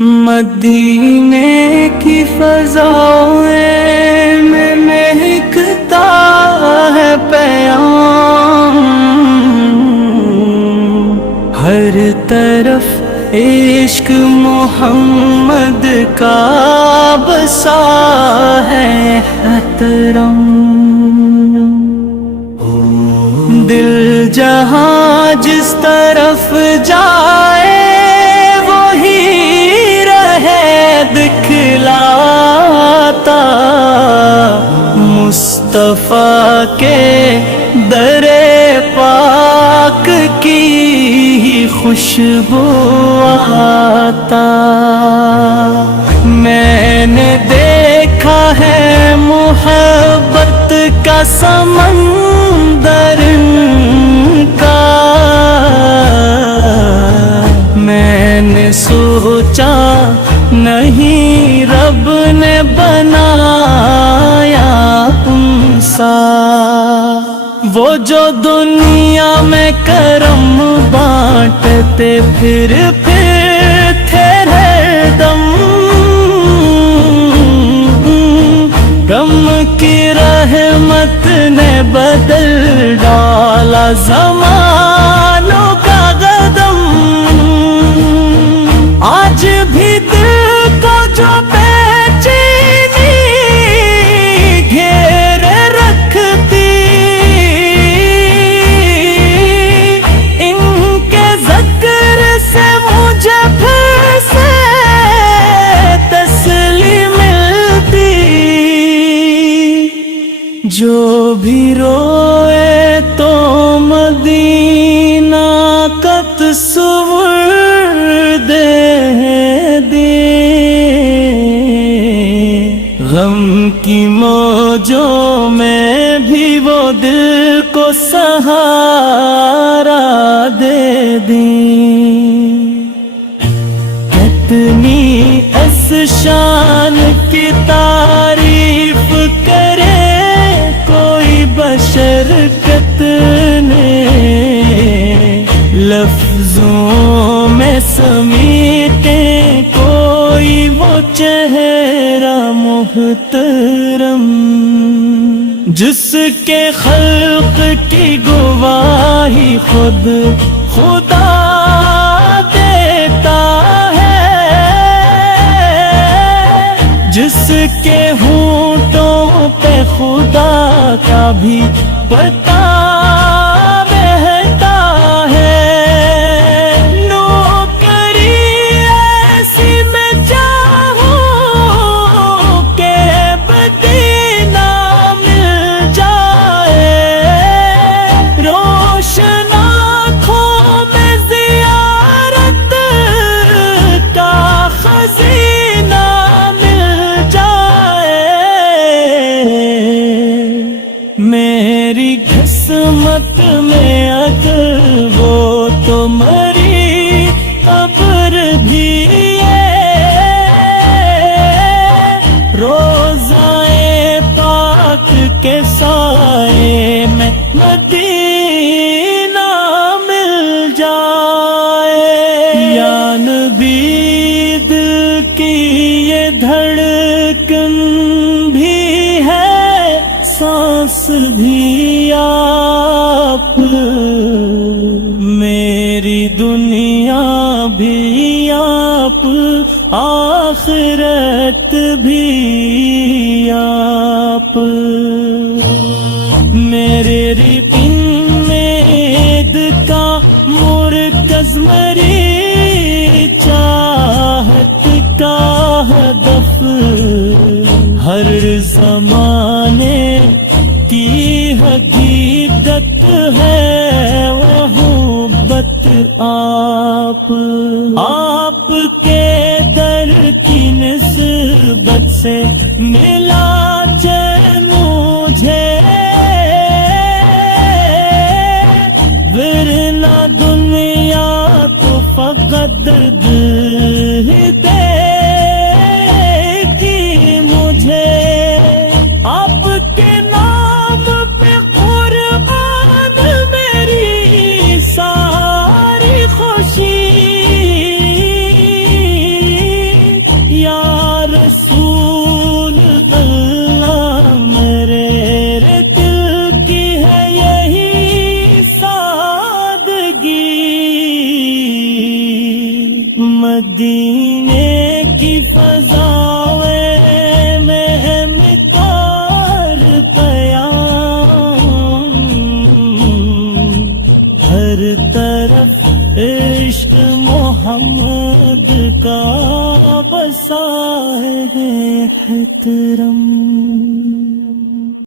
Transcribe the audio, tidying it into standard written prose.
مدینے کی فضائیں میں مہکتا ہے پیام، ہر طرف عشق محمد کا بسا ہے احترام، دل جہاں جس طرف جائے دکھلاتا، مصطفیٰ کے در پاک کی خوشبو آتا۔ میں نے دیکھا ہے محبت کا سمندر کا، میں نے سوچا نہیں رب نے بنایا ان سا، وہ جو دنیا میں کرم بانٹتے پھر تھے ہر دم، غم کی رحمت نے بدل ڈالا زمانوں کا قدم، آج بھی دل کو جو بے چینی گھیرے رکھتی، ان کے ذکر سے مجھے پھر سے تسلی ملتی، جو بھی روئے تو مدینہ کا تصور غم کی موجوں میں بھی وہ دل کو سہارا دے دیں، کتنی اس شان کی تعریف کرے کوئی بشر، کتنے لفظوں میں سمیٹے کوئی وہ چہرہ محترم، جس کے خلق کی گواہی خود خدا دیتا ہے، جس کے ہونٹوں پہ خدا کا بھی پتہ میری قسمت میں اگر وہ تو مری قبر بھی روضائے پاک کے سائے میں مدینہ مل جائے، یا نبی دل کی یہ دھڑکن بھی ہے، سانس بھی آپ، میری دنیا بھی آپ، آخرت بھی آپ، میرے رپن میں عید کا مرکز مری چاہت کا ہدف، ہر زمانے کی حقیقت ہے محبت آپ کے در کی نسبت سے ملا چین مجھے، ورنہ دنیا تو فقط درد ہی دے گی مجھے، آپ کے نام پہ قرآن میری ساری خوشی عشق محمد کا بسا ہے احترام.